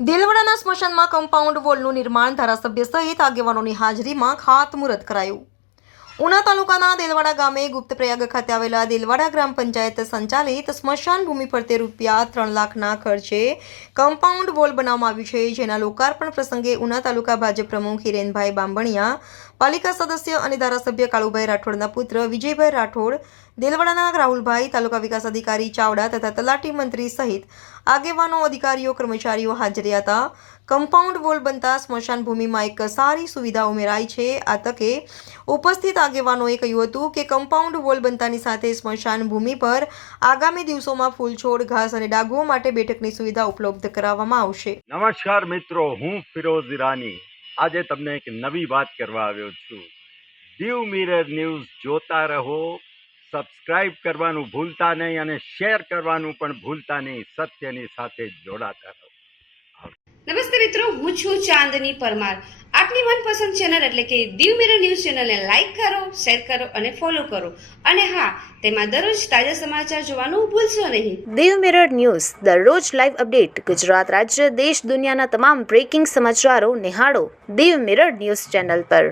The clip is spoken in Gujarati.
દેલવાડાના સ્મશાનમાં કમ્પાઉન્ડ વોલનું નિર્માણ ધારાસભ્ય સહિત આગેવાનોની હાજરીમાં ખાતમુહૂર્ત કરાયું. ઉના તાલુકાના દેલવાડા ગામે ગુપ્તપ્રયાગ ખાતે આવેલા દેલવાડા ગ્રામ પંચાયત સંચાલિત સ્મશાન ભૂમિ ફરતે રૂપિયા 3 લાખના ખર્ચે કમ્પાઉન્ડ વોલ બનાવવામાં આવ્યું છે, જેના લોકાર્પણ પ્રસંગે ઉના તાલુકા ભાજપ પ્રમુખ હિરેનભાઈ બાંભણિયા, પાલિકા સદસ્ય અને ધારાસભ્ય કાળુભાઈ રાઠોડના પુત્ર વિજયભાઈ રાઠોડ, દેલવાડાના રાહુલભાઈ, તાલુકા વિકાસ અધિકારી ચાવડા તથા તલાટી મંત્રી સહિત આગેવાનો, અધિકારીઓ, કર્મચારીઓ હાજર હતા. કમ્પાઉન્ડ વોલ બનતા સ્મશાન ભૂમિમાં એક સારી સુવિધા ઉમેરાઈ છે. આ તકે ઉપસ્થિત આગેવાનોએ કહ્યું હતું કે કમ્પાઉન્ડ વોલ બનતાની સાથે સ્મશાન ભૂમિ પર આગામી દિવસોમાં ફૂલ છોડ, ઘાસ અને ડાઘુઓ માટે બેઠકની સુવિધા ઉપલબ્ધ કરાવવામાં આવશે. નમસ્કાર મિત્રો, હું ફિરોઝ ઈરાની આજે તમને એક નવી વાત કરવા આવ્યો છું. દીવ મિરર ન્યૂઝ જોતા રહો, સબસ્ક્રાઇબ કરવાનું ભૂલતા નહીં અને શેર કરવાનું પણ ભૂલતા નહીં. સત્યની સાથે જોડાતા રહો. નમસ્તે મિત્રો, હું છું ચાંદની પરમાર. આપની મનપસંદ ચેનલ એટલે કે દીવ મિરર ન્યૂઝ ચેનલને લાઈક કરો, શેર કરો અને ફોલો કરો. અને હા, તેમાં દરરોજ તાજા સમાચાર જોવાનું ભૂલશો નહીં. દીવ મિરર ન્યૂઝ દરરોજ લાઈવ અપડેટ ગુજરાત રાજ્ય, દેશ, દુનિયાના તમામ બ્રેકિંગ સમાચારો નિહાળો દીવ મિરર ન્યૂઝ ચેનલ પર.